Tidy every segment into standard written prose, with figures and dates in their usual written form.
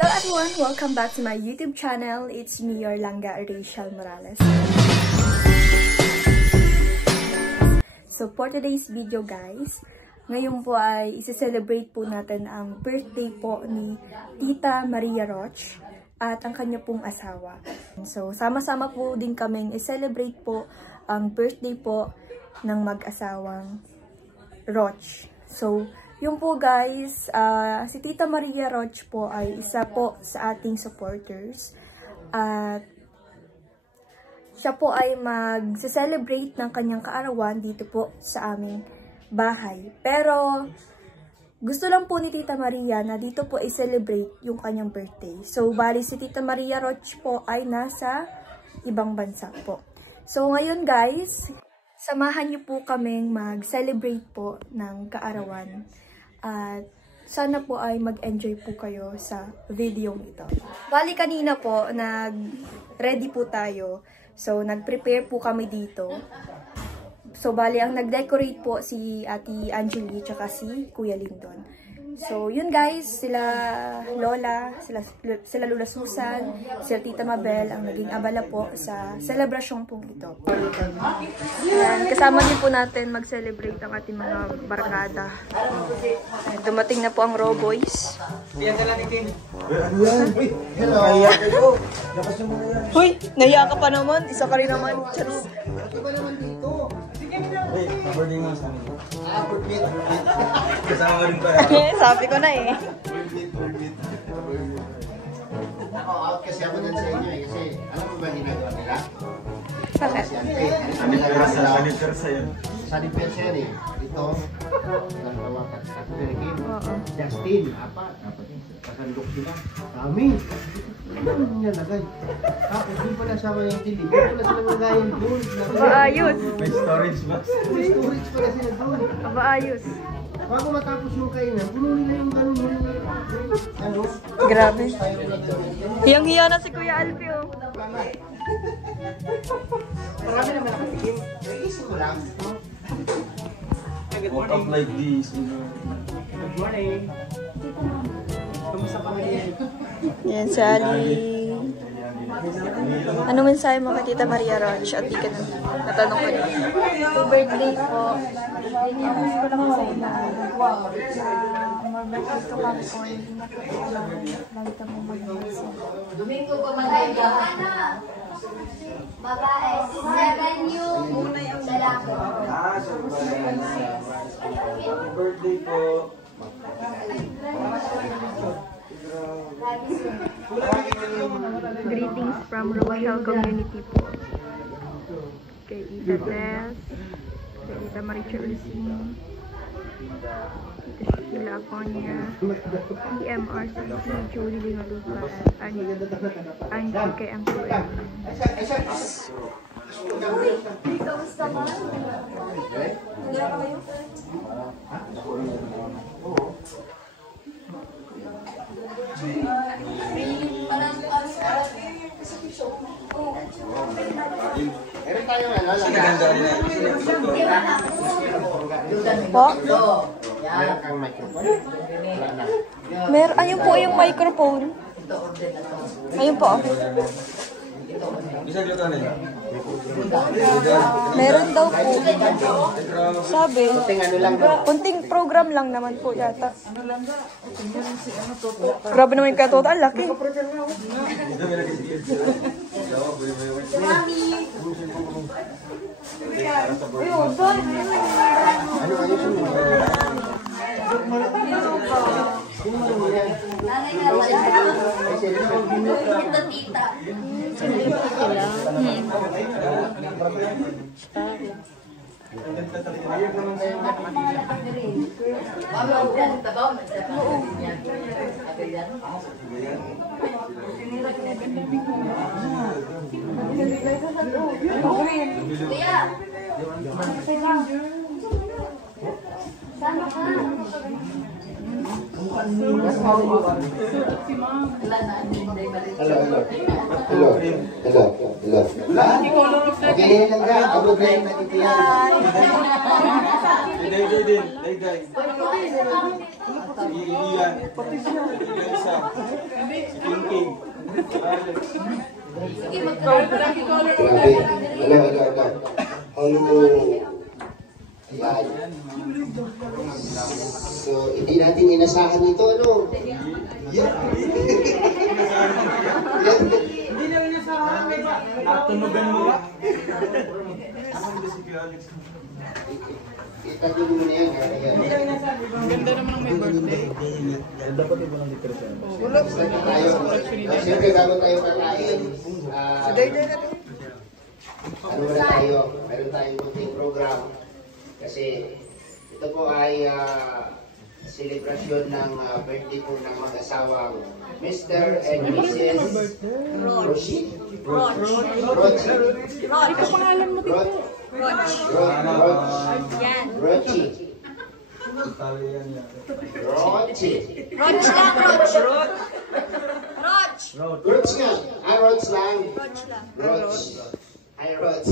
Hello everyone! Welcome back to my YouTube channel. It's me, your Langga Rachel Morales. So for today's video guys, ngayon po ay isi-celebrate po natin ang birthday po ni Tita Maria Roch at ang kanya pong asawa. So sama-sama po din kaming i-celebrate po ang birthday po ng mag-asawang Roch. So yung po guys, si Tita Maria Roch po ay isa po sa ating supporters. At siya po ay mag-celebrate ng kanyang kaarawan dito po sa aming bahay. Pero gusto lang po ni Tita Maria na dito po i-celebrate yung kanyang birthday. So bali si Tita Maria Roch po ay nasa ibang bansa po. So ngayon guys, samahan niyo po kaming mag-celebrate po ng kaarawan. At sana po ay mag-enjoy po kayo sa video nito. Bali kanina po, nag-ready po tayo. So, nag-prepare po kami dito. So, bali ang nag-decorate po si Ate Angeli tsaka si Kuya Lindon. So, yun guys, sila Lola, sila Lola Susan, sila Tita Mabel ang naging abala po sa selebrasyon pong ito. Ayan, kasama din po natin mag-celebrate ang ating mga barkada. Ayan, dumating na po ang Raw Boys. Hoy, nahiya ka pa naman. Isa ka rin naman. Charis. Iba naman dito. Wait, boarding mo sa amin. Forget. Kasama rin pa. Sabi ko na eh. Ako, out kasi ako din sa inyo eh. Kasi, alam mo ba ginagawa nila? Bakit? Sanipersa yan. Sanipersa yan eh. Ito, dalawa Kathleen, Justin, apat yung kasandok sila. Kami. Ano niya lagay? Tapos doon pala sama yung tili. Doon pala sila magayin doon. Maayos. May storage box. May storage pala sila doon. Maayos. Bago matapos yung kainan, puno nila yung ganun yung ano? Grabe. Hiyang-hiya na si Kuya Alfie oh. Marami naman nakatikim. Naisip ko lang. Walk up like this. Good morning. Kamusta kami din? Yan, Sally. Ano mensahe mo kay Tita Maria Roch? At di ka na natanong ko na. Happy birthday po. I-wish ko lang sa ina. More blessings to come po. Hindi na po lagi ka mong mag-blessing. Domingo pa maganda. Babae, 7 yung lalaki. Happy birthday po. Greetings from Rochelle Community po. Kay Ita Tess, kay Ita Maricha Ulising, Ita Sheila Aconia, EMRCC, Julie Lingalupa, at Angie kay Uncle Ed. Kamusta ka? Meron tayo ano? Po? Meron kang microphone? Ayun po yung microphone. Ayun po. Bisa juga nih. Meron daw po. Sabi, Ano lang daw? kunting program lang naman po yata. Grabe naman yung kaya toto. Ang laki. Nanay na wala. Ito tita. Kuya! Sama ka! Hello. Okay, lang ka. Ako din nagtitiyan. Day. Si Ilian. Si Grabe. Wala. Ayan. So, hindi natin inasahan ito, ano? Natunugan mo ba? Itago mo na yan. Ganda naman ang may birthday. Dapat iba ng depresyon. Siyempre, bago tayo kakain, ano muna tayo? Meron tayong kunting program. Kasi ito po ay selebrasyon ng birthday po ng mag-asawang Mr. and Mrs. Rochi. Rochi. Italian yan. Rochi. Roach lang, Roach. Roach. Roach nga. Roach lang. Roach lang. Roach. Ay, Roach.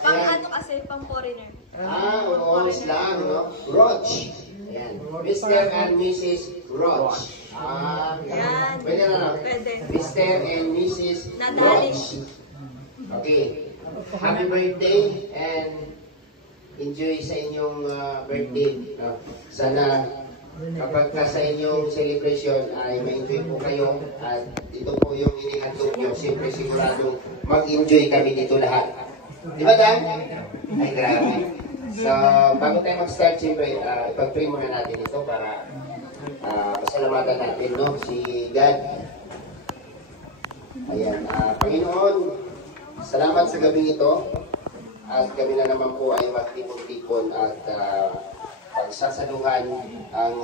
Pang ano kasi, pang foreigner. Oo, lang, no? Roach. Ayan. Mr. and Mrs. Roach. Yan. Pwede na lang. Pwede. Mr. and Mrs. Nadali. Roach. Okay. Happy birthday and enjoy sa inyong birthday. Sana kapag sa inyong celebration ay ma-enjoy po kayo at ito po yung inihandog nyo. Siyempre siguradong mag-enjoy kami dito lahat. Di ba, Dan? Ay, grabe. So, bago tayo mag-start, siyempre, ipag-pray muna natin ito para pasalamatan natin, no? Si God. Ayan. Panginoon, salamat sa gabing ito. At kami na naman po ay magtipon-tipon at pagsasaluhan ang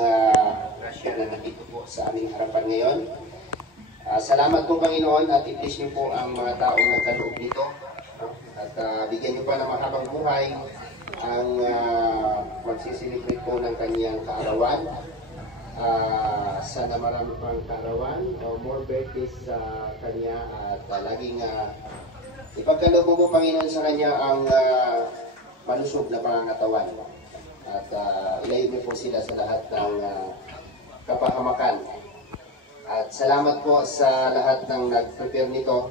grasya na nandito po sa aming harapan ngayon. Salamat po, Panginoon, at i-bless niyo po ang mga taong nagkaloob nito. At bigyan niyo pa ng mahabang buhay ang magsiselebrate po ng kanyang kaarawan. Sana marami pang kaarawan o more birthdays sa kanya at laging ipagkaloob mo, Panginoon, sa kanya ang malusog na pangangatawan. At ilayo niyo po sila sa lahat ng kapahamakan. At salamat po sa lahat ng nag-prepare nito.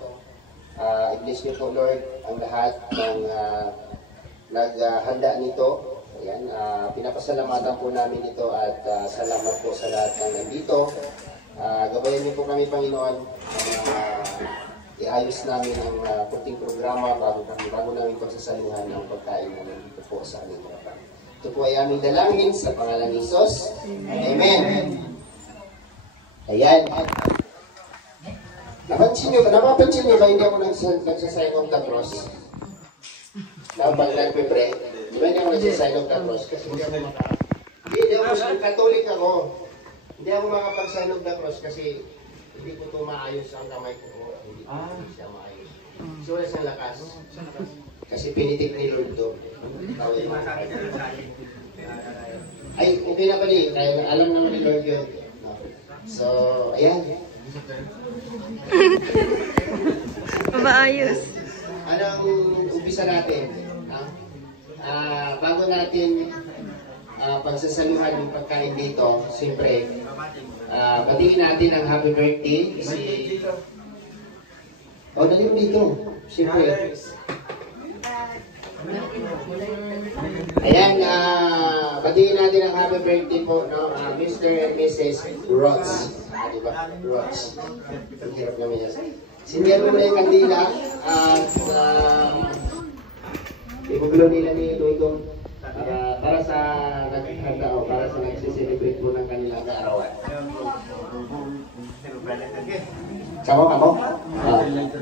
I-bless niyo po, Lord, ang lahat ng naghanda nito. Ayan, pinapasalamatan po namin ito at salamat po sa lahat ng nandito. Gabayan niyo po kami, Panginoon. Iayos namin ang kunting programa bago namin pagsasaluhan ng pagkain na nandito po sa aming harapan. Ito po ay aming dalangin sa pangalan ni Jesus. Amen. Ayan. Napapansin niyo ba hindi ako nagsasign of the cross? Pag nagpipre, di ba hindi ako nagsasign of the cross? Kasi hindi ako Katolik ako. Hindi ako makapag-sign of the cross kasi hindi ko ito maayos ang kamay ko. Hindi ko siya maayos. So, wala siyang lakas. Kasi pinitik ni Lord to. Ay, okay na pali. Alam naman ni Lord yun. So, ayan. Maayos. Anong umpisa natin? Bago natin pagsasaluhan yung pagkain dito, siyempre, batiin natin ang happy birthday si... dali mo dito. Siyempre. Ayan, batiin natin ang happy birthday po, no? Mr. and Mrs. Rots. Diba? Rots. Ang hirap naman yan. Sindihan mo na yung kandila at ibubulo nila ni Dudong para sa naghanda o para sa nagsiselebrate po ng kanilang kaarawan. Kamo?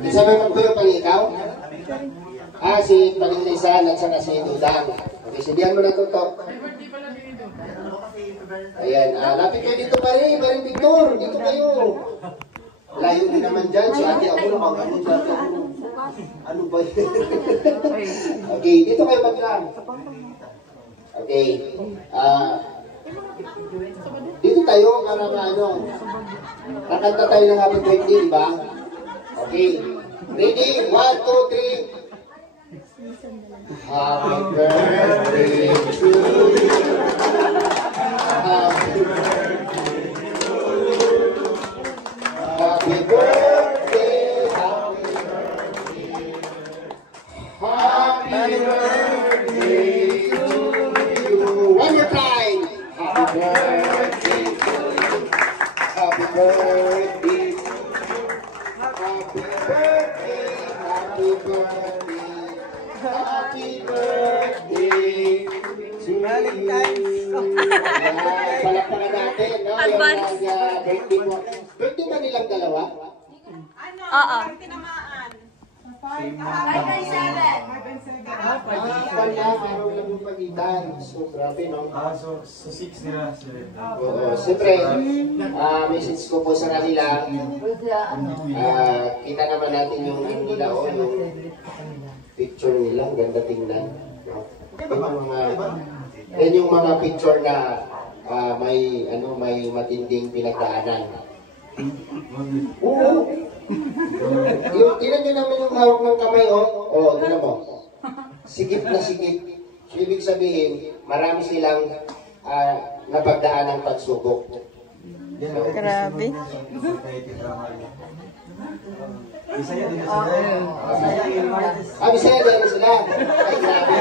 Isa ba magkuyo pang ikaw? Si Panilisan at saka si Dudang. Okay, sindihan mo na ito. Ayan, lapit kayo dito pa rin Victor. Dito kayo. Layo din naman dyan. Si ate ako naman ganun dyan. Ano ba yun? Okay, dito kayo maglang. Okay. Dito tayo para kakanta tayo ng happy birthday, di ba? Okay. Ready? 1, 2, 3. Happy birthday to you. Happy birthday to you. birthday. Happy birthday. Happy birthday. Happy birthday to you. Palakpakan natin, no? Advance. Yung birthday mo. Birthday ba nilang dalawa? Oo. Kanya, meron lang yung pagitan. So, grabe, no? So 6 nila sila. Oo, siyempre, message ko po sa kanila. Kita naman natin yung ano nila, yung picture nila. Ang ganda tingnan. No? Yan yung mga picture na may matinding pinagdaanan. Oo. Yung tinan nyo naman yung hawak ng kamay, tinan mo. Sigip na sigip. So, ibig sabihin, marami silang napagdaan ng pagsubok. Grabe. Bisaya din sila. Bisaya din sila. Ay, grabe.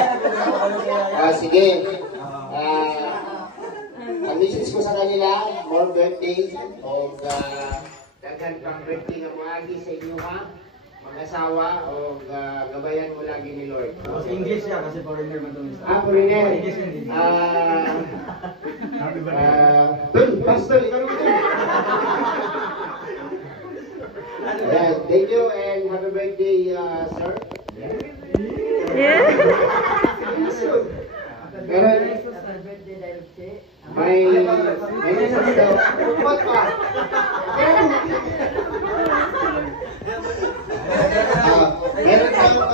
Sige. Ang message ko sa kanila, more birthday o daghan pang birthday nga maagi sa inyo ha. Mag-asawa o gabayan mo lagi ni Lord. Kasi English siya kasi foreigner man to. Foreigner. Pastor, ikaw naman. Ayan, thank you and happy birthday, sir. Yeah. May message daw. What pa? Meron tayong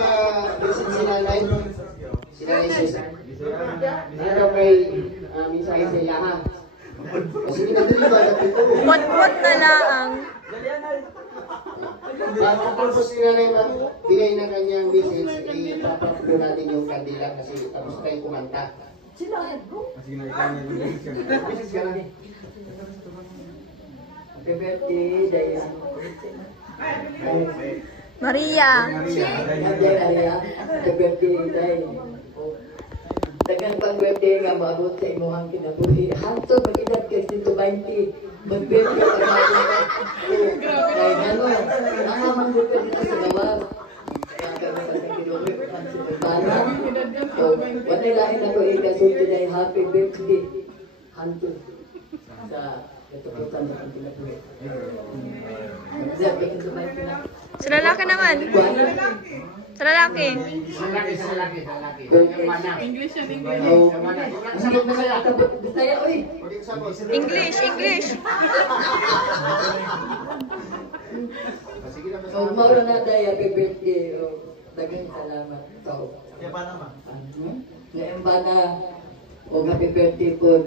message si nanay. Si nanay Susan. Ano may mensahe sa ilaha? Kasi pinadali ba natin ito? Pot-pot na lang. Tapos si nanay bigay na kanyang message, ipapapalo natin yung kandila kasi tapos tayo kumanta. Sige na ikaw na yung Message ka na. Happy birthday, Dayan. Maria. Happy birthday, Dayan. Dagan pang birthday nga maabot sa imuhang kinabuhi. Hanto, mag-inap ka 120. Mag-birthday ka na. Kaya ano, nangamang birthday dito sa gawag. Wala lain ako ikasunti na happy birthday. Hanto. Sa katukutan na ang kinabuhi. Mag-birthday ka sa may pinag. Sa lalaki naman. Sa lalaki. English yan, English. Bisaya, oy. English, English. So, mauro na tayo, happy birthday. Dagang salamat. So, Kaya pa naman. ngayon ba na, happy birthday po.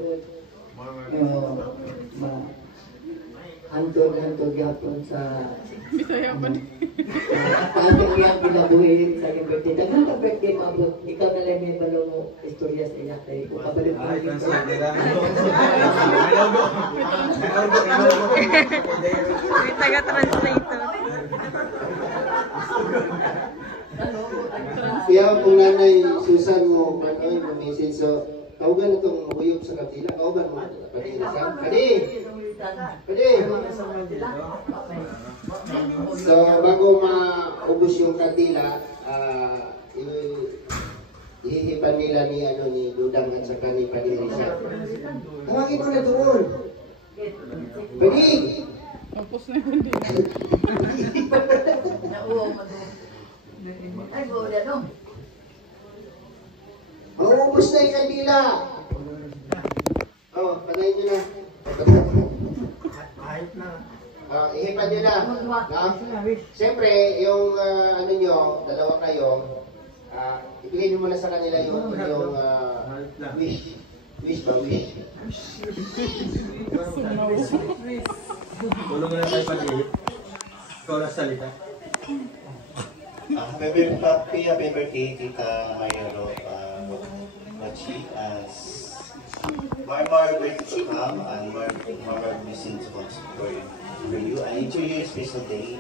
Hantod yapon sa Bisaya pa din. Paano yung pinabuhin sa aking birthday? Dagang ka birthday mo abot, ikaw na lang may balong mo istorya sa iya. Kaya kung kabalik mo. Ay, translate nila. May taga-translator. Kaya kung nanay Susan mo, message, so, tawagan itong huyog sa kapila, tawagan mo. Pati Susan. Pwede. So, bago maubos yung kandila, ihihipan nila ni Dudang at saka ni Padre Rizal. Tawagin mo na doon. Pwede. Tapos na yung hindi. Ay, bola no. Maubos na yung kandila. Patayin nyo na. Ihipan nyo na. Siyempre, yung ano nyo, dalawa kayo, ibigay nyo muna sa kanila yung wish. Wish ba? Wish. Tulong na tayo pag-ihip. Ikaw na salita. Happy birthday, Tita Mayro Machi. More birthdays to come and more blessings for you. And enjoy your special day.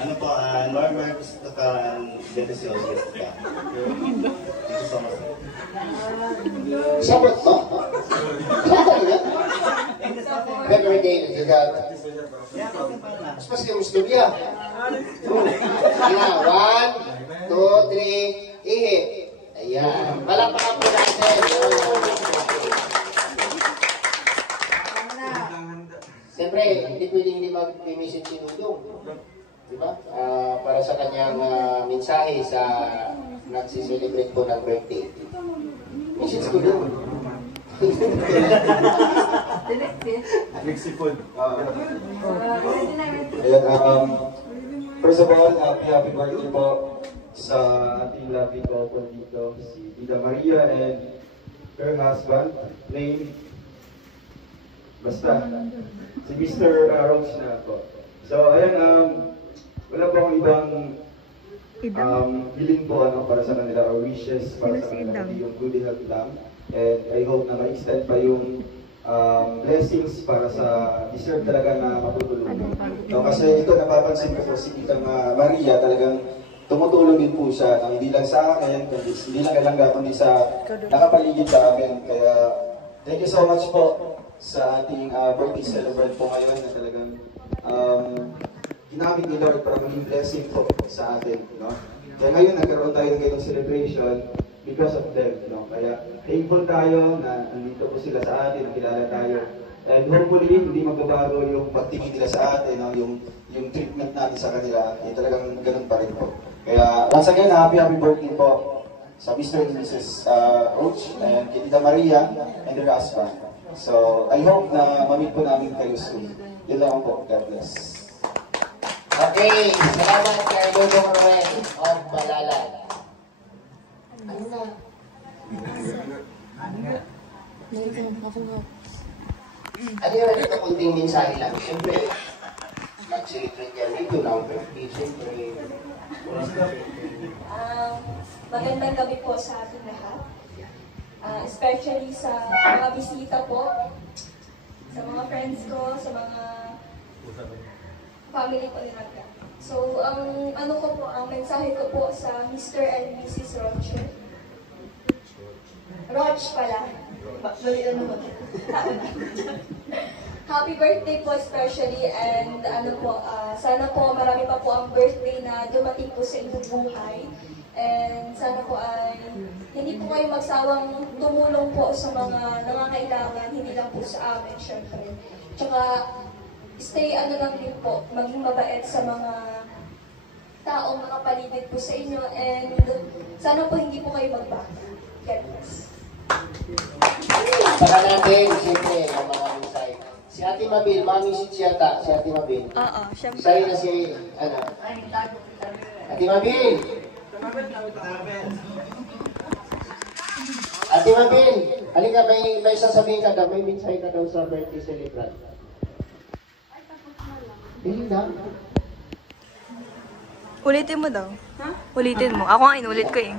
Ano po, more birthdays to come and bendiciones to come. Thank you so much. Sabot ba? Better day na jagat. Mas pas kayo gusto niya. One, two, three, ihi. Ayan. Palakpakan po natin. Siyempre, hindi pwedeng hindi mag-message si Dudong. Diba? Para sa kanyang mensahe sa nagsiselebrate po ng birthday. Message ko doon. Mexican. First of all, happy birthday po sa ating lovely couple dito, si Tita Maria and her husband, named basta, si Mr. Roach na po. So, ayan, wala po akong ibang feeling po para sa kanila or wishes para sa kanila, yung good health lang. And I hope na ma-extend pa yung blessings para sa deserve talaga na matutulungan. No, kasi ito napapansin ko po si Tita Maria, talagang tumutulong din po siya, hindi lang sa akin, hindi lang kalangga, kundi sa nakapaligid sa akin. Kaya thank you so much po sa ating birthday celebrate po ngayon na talagang ginamit ni Lord para maging blessing po sa atin. No? Kaya ngayon nagkaroon tayo ng ganitong celebration because of them. No? Kaya thankful tayo na andito po sila sa atin, nakilala tayo. And hopefully, hindi magbabago yung pagtingin nila sa atin, no? yung treatment natin sa kanila, talagang ganun pa rin po. Kaya once again, happy birthday po sa Mr. and Mrs. Roach and Tita Maria and their husband. So, I hope na mamit po namin kayo soon. Yun lang po. God bless. Okay, salamat kay Dudong Ruel of Balalan. Ano na? Ano yung ito kunting mensahe lang? Siyempre, mag-celebrate yan dito na ang birthday. Siyempre, Magandang gabi po sa ating lahat. Especially sa mga bisita po, sa mga friends ko, sa mga family ko nila. So, ang mensahe ko po sa Mr. and Mrs. Roche. Roche pala. Happy birthday po especially, and sana po marami pa po ang birthday na dumating po sa inyong buhay. And sana po ay hindi po kayo magsawang tumulong po sa mga nangangailangan, hindi lang po sa amin, syempre. Tsaka, stay lang din po, maging mabait sa mga taong nakapaligid po sa inyo, and sana po hindi po kayo magbago. God bless. baka natin, siyempre, ang mga mensahe. Si Ate Mabil, mami-message yata, si Ate Mabil. Oo, syempre. Sa'yo na si, Ate Mabil! Ate Mabil, halika, may sasabihin ka daw, may mensahe ka daw sa birthday celebrant. Hindi na. Ulitin mo daw. Ulitin mo. Ako nga inulit ko eh.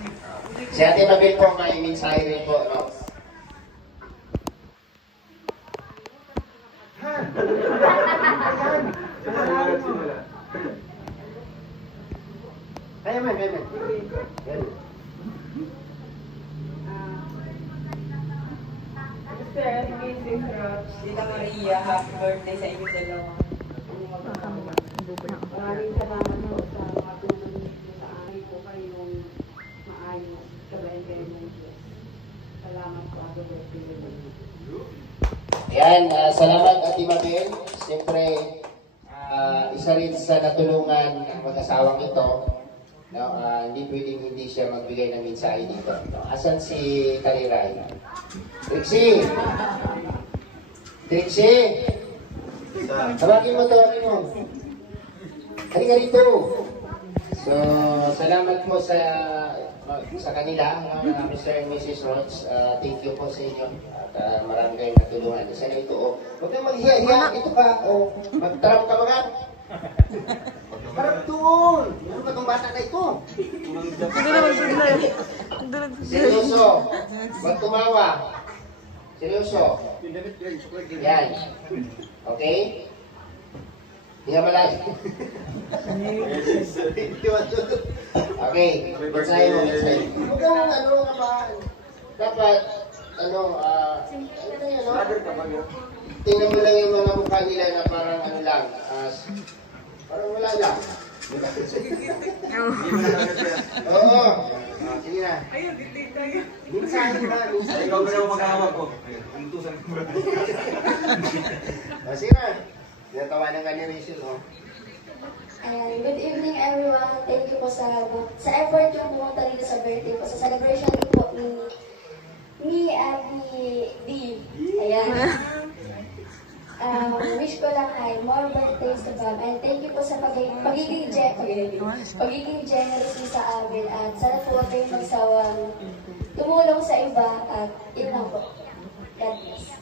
Si Ate Mabil po, may mensahe rin po, no? Kaya man. Mr. and Mrs. Roch, Tita Maria, happy birthday sa inyo dalawa. Maraming salamat po sa mga tulong niyo sa amin po kayong maayos. Sabayin kayo ng Diyos. Salamat po, happy birthday. Yan, salamat Ate Mabel. Siyempre, isa rin sa natulungan ng mag-asawang ito. No, hindi pwedeng hindi siya magbigay ng mensahe dito. No, asan si Kaliray? Trixie! Tawagin mo. Halika rito. So, salamat po sa kanila, Mr. and Mrs. Roach. Thank you po sa inyo. At marami kayong natulungan. Isa na ito, huwag kang maghiya-hiya. Ito ka, magtarap ka mga. Parang doon. Ano ka itong bata na ito? Seryoso. Huwag tumawa. Seryoso. Yan. Okay? Hindi ka malay. Okay. Mensahe mo. Huwag kang dapat ano yan, no? Tingnan mo lang yung mga mukha nila na parang ano lang, parang wala lang. Oo. Sige na. Ayun, dito tayo. Minsan. Ikaw ba naman mag-ahawak ko? Intusan ko ba? Sige na. Tinatawanan ka ni Rachel, oh. Good evening everyone. Thank you po sa effort yung pumunta dito sa birthday po. Sa celebration din po ni Abby D. Ayan. Wish ko lang ay more birthdays to come. And thank you po sa pagiging generous niyo sa amin. At sana po huwag kayong magsawang tumulong sa iba. At yun lang po. God bless.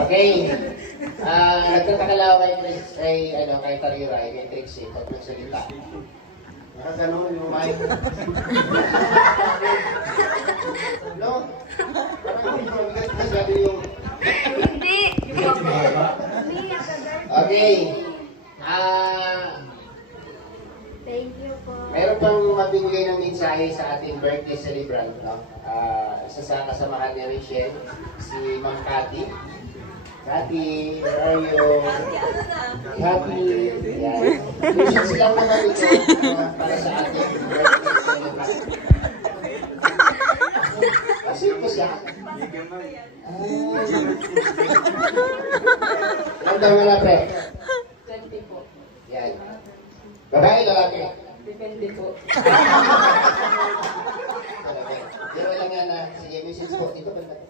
Okay. Nagtataka lang ako kay Tarira, kay Trixie, pag nagsalita. Nakaganon yung mic. No? Parang hindi mabigat masyado yung... Hindi! Okay. Thank you po. Meron pang mabigay ng mensahe sa ating birthday celebrant, no? Isa sa kasamahan ni Rachel, si Ma'am Cathy. Cathy, where are you? Cathy, yan. Wishes lang naman ito para sa ating birthday celebrant. Kasi po siya. Ang dami na, pre. 20 po. Yan. Babae, lalaki. Depende po. Pero lang yan na, sige, message po. Dito ba natin?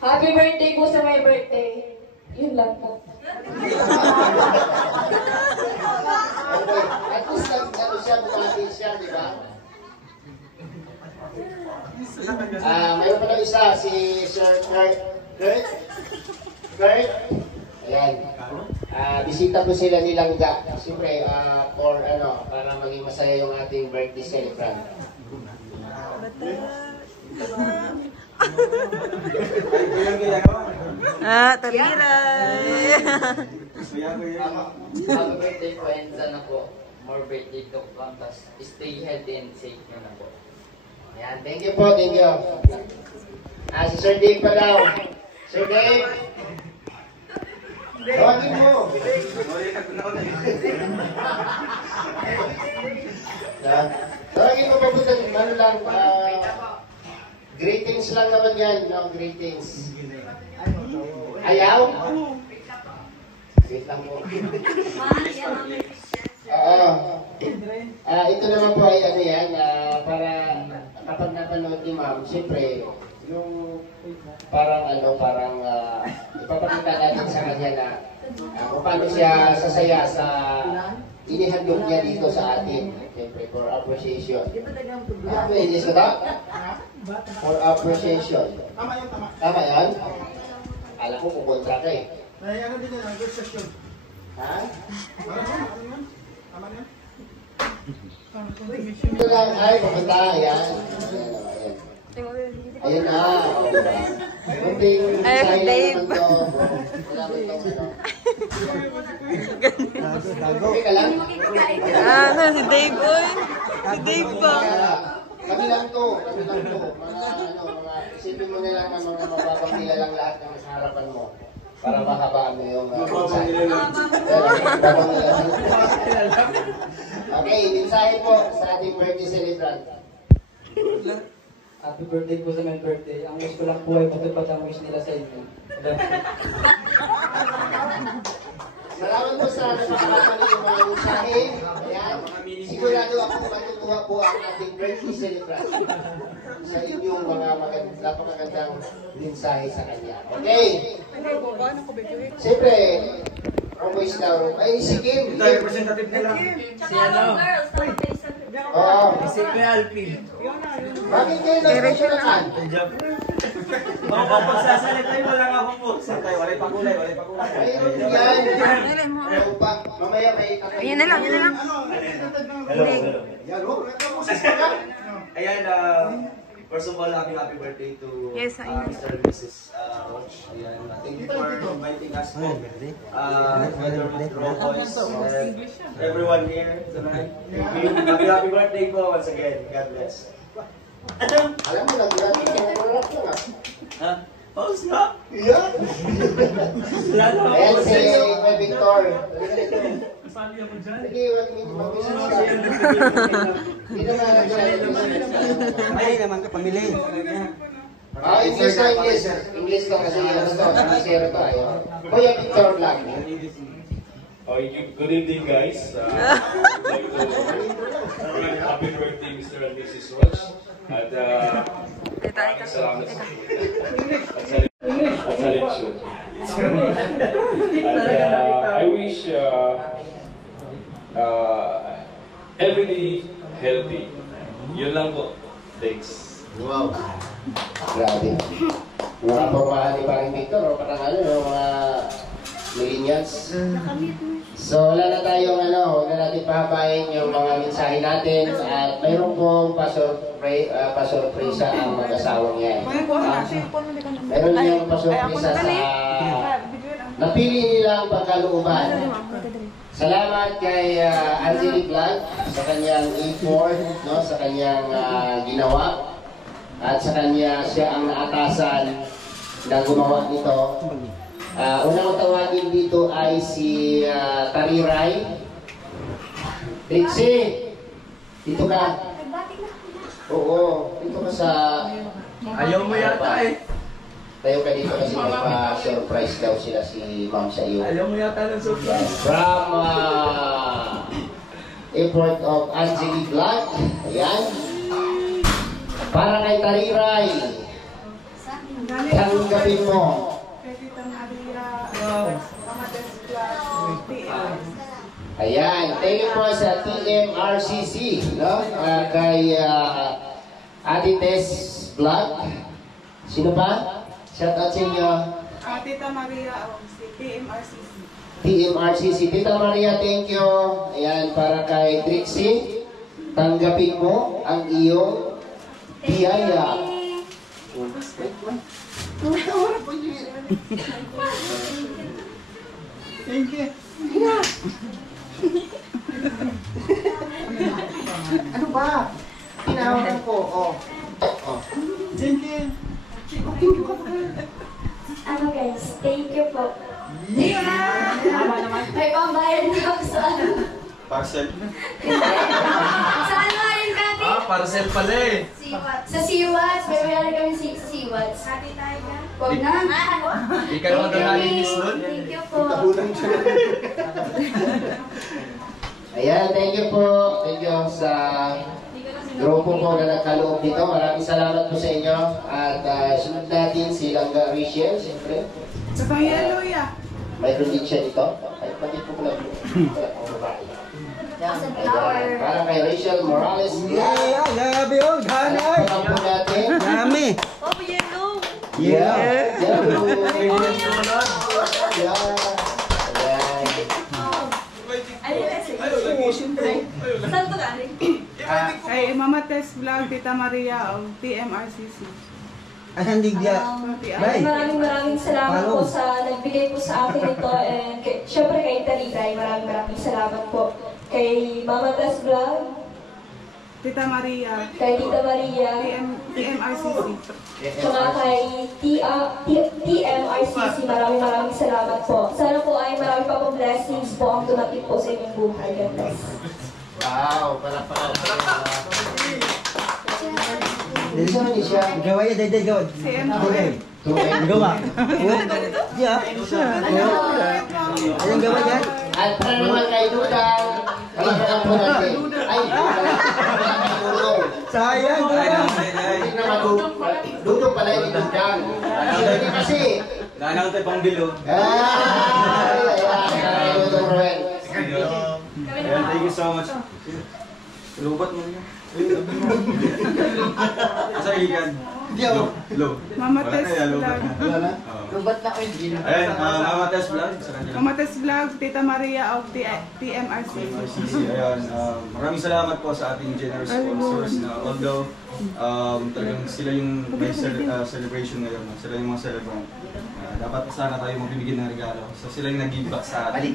Happy birthday po sa my birthday. Yun lang po. Okay. At least ano siya, bumati siya, di ba? Mayroon pa lang isa, si Sir Kurt. Ayan. Bisita po sila ni Langga. Siyempre, para maging masaya yung ating birthday celebrant. Tariray! Happy birthday po and sana po more birthday to come. Stay healthy and safe na po. Ayan, thank you po, thank you. Si Sir Dave pa daw. Sir Dave! Tawagin mo! Tawagin mo papunta, ano lang, greetings lang naman yan, no? Greetings. Ayaw? Wait lang po. Ito naman po ay ano yan, para kapag napanood ni Ma'am, siyempre, yung parang ipapakita natin sa kanya na kung paano siya sasaya sa inihandog niya dito sa atin. Siyempre, for appreciation. English ko ba? For appreciation. Tama yan? Alam ko, kukontra ka eh. Ano din yan, good session. Ha? Tama yan? Ito lang, ay, papunta, ayan. Ayun na. Kunting mensahe lang naman to. Wala man itong okay ka lang? Si Dave, oy. Si Dave ba? Kami lang to. Mga isipin mo nilang mga mapapamila lang lahat ng nasa harapan mo. Para mahabaan mo yung mensahe. Okay, mensahe po sa ating birthday celebrant. Happy birthday po sa my birthday. Ang wish ko lang po ay matupad ang wish nila sa inyo. Salamat po sa nakakatawa ng mga mensahe. Ayan, sigurado ako matutuwa po ang ating birthday celebrant sa inyong mga napakagandang mensahe sa kanya. Okay? Siyempre, ang wish daw, ay si Kim. Representative nila. Si ano? Oo. Si Kuya Alpin. Bakit kayo nagsusunakan? Pagsasalita yun, wala nga akong po. Walay pakulay. Ayun yan. Mamaya may... Ayan na lang, yan na lang. Hello. Ayan, First of all, happy birthday to Yes, I know. Mr. and Mrs. Roach. Ayan. Thank you for inviting us po. Together with Raw Boys and everyone here tonight. Thank you. Happy birthday po once again. God bless. Alam mo lang, grabe ka. Ha? Pause nga? Yeah. Ayan si Kuya Victor. Sige, wag mag-isa siya. Dito na lang siya. Ay, naman ka pamili. English to English. English to kasi zero tayo. Kuya Victor lang. Good evening, guys. Happy birthday, Mr. and Mrs. Roach. At maraming salamat sa leksyon. I wish every day healthy. Yun lang po. Thanks. Wow. Grabe. Mga pagmahal ni Paring Victor, o parang ano, mga millennials. So wala na tayong huwag na natin pahabain yung mga mensahe natin at mayroon pong pasurpresa ang mag-asawang yan. Meron niyang pasurpresa sa napili nilang pagkalooban. Salamat kay Angelique Vlog sa kanyang effort, no, sa kanyang ginawa at sa kanya siya ang naatasan na gumawa nito. Unang tawagin dito ay si Tariray. Trixie, dito ka. Oo, dito ka sa... Ayaw mo yata eh. Tayo ka dito kasi may pa-surprise daw sila si Ma'am sa iyo. Ayaw mo yata ng surprise. From effort of Angelique Vlog. Ayan. Para kay Tariray. Tanggapin mo. Ayan, thank you po sa TMRCC, no? Kay Ate Tess Vlog. Sino pa? Shout out sa inyo. Tita Maria, si TMRCC. TMRCC. Tita Maria, thank you. Ayan, para kay Trixie. Tanggapin mo ang iyong biyaya. Thank you. Ano ba? Tinawagan ko. Oh. Thank you. Ano guys, thank you po. May pambayad na ako sa ano. Parcel. Sa ano nga rin kami? Parcel pala eh. Sa Siwats. May mayroon kami sa Siwats. Hati tayo ka? Huwag na. Hindi ka naman nalinis nun. Thank you po. Ayan, thank you po. Thank you sa grupo po na nagkaloob dito. Maraming salamat po sa inyo. At sunod natin si Langga Rachel, siyempre. Sa Pangyalu ya. Mayroon din siya dito. Ay, pati po pala. Ayan, para kay Rachel Morales. Yeah, grabe yun. Ganay. Ang po natin. Dami. Oh, yellow. Yeah. Yellow. Saan to galing? Kay Mama Tess Vlog, Tita Maria, TMRCC. Maraming salamat po sa nagbigay po sa akin ito and syempre kay Tariray, maraming salamat po. Kay Mama Tess Vlog, Tita Maria, kay Tita Maria, TMRCC. tsaka kay TMRCC, maraming salamat po. Sana po ay marami pa po blessings po ang tumatid po sa inyong buhay. God bless. Wow, palakpakan. Dito na siya. Gawa yan, day, gawa. Si Emma. Gawa. Yeah. Ayun gawa yan. At para naman kay Dudang, palakpakan po natin. Ay, Sayang. hindi na Dudong pala yung Dudang. Hindi kasi. Nanang tayo pang bilog. Ayan, Dudong Ruel. Thank you so much. Lubat mo niya. Sa ikan. Mama Tess Vlog. Lubat na ko yun. Ayan, Mama Tess Vlog. Mama Tess Vlog, Tita Maria of TMRC. Ayan, maraming salamat po sa ating generous sponsors na although talagang sila yung may celebration ngayon, sila yung mga celebrant. Dapat sana tayo magbibigyan ng regalo. So sila yung nag-give back sa atin.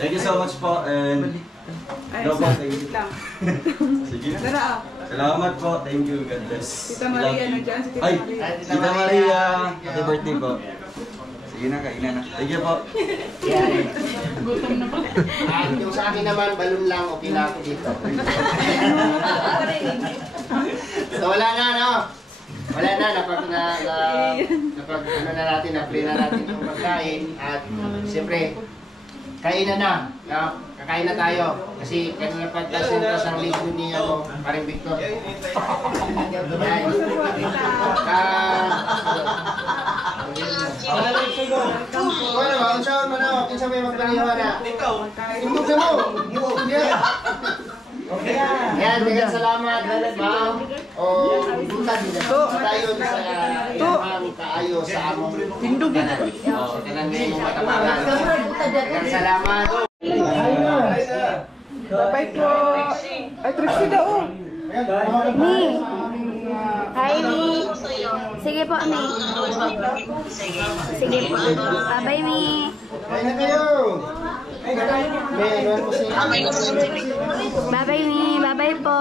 Thank you so much po and Wait lang. sige na. Salamat po. Thank you. God bless. Tita Maria, nandiyan si Tita Maria. Tita Maria, happy birthday po. Sige na, kainan na. Thank you po. Gutom na pa. Yung sa akin naman, balon lang, okay na ako dito. So wala na, no? Wala na, napag ano na natin, na-play na natin yung pagkain. At siyempre, kainan na. No? Kakain na tayo. Kasi kanina pagkasuntas ang ligo ni paring Victor. Yan. Ano ba? Ang saan mo na? Kinsa may magpaniwa na? Tundog na mo! Yan, tingnan salamat, ma'am. O, tayo sa kaayo sa among tindog na. O, kanang ngayon mong matapagan. Tingnan salamat. Bye po. Ay, Trixie daw. Mi. Hi, Mi. Sige po, Mi. Sige po. Bye-bye, Mi. Kain na kayo. Bye-bye, Mi. Bye-bye po.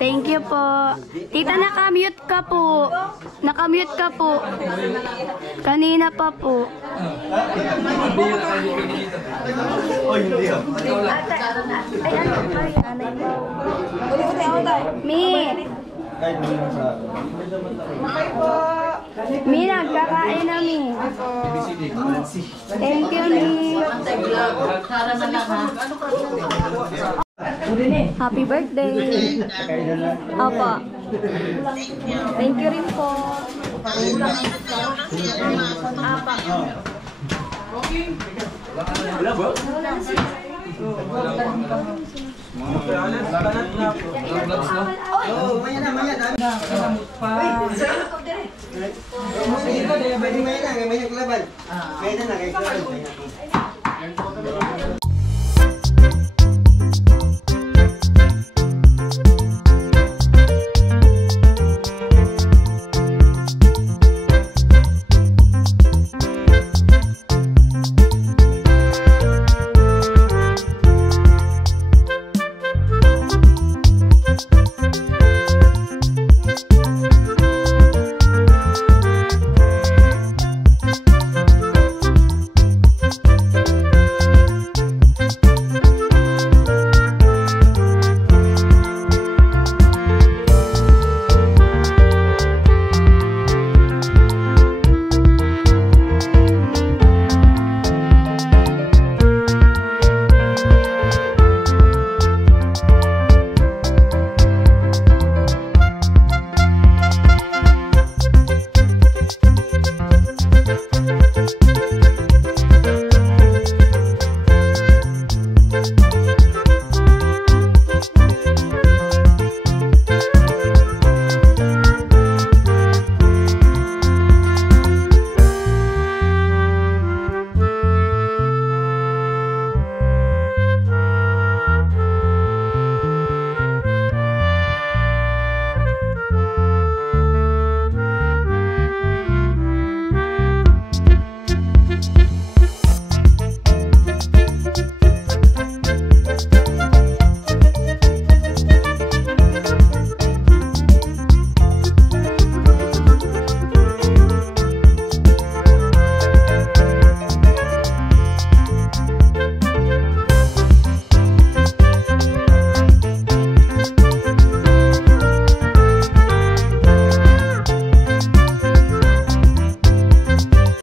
Thank you po. Tita, nakamute ka po. Nakamute ka po. Kanina pa po. Oh, hindi ah. Mi. Mi, nagkakain na, Mi. Thank you, Mi. Happy birthday. Apa. Thank you rin po. Apa. Wala ba? Maya na,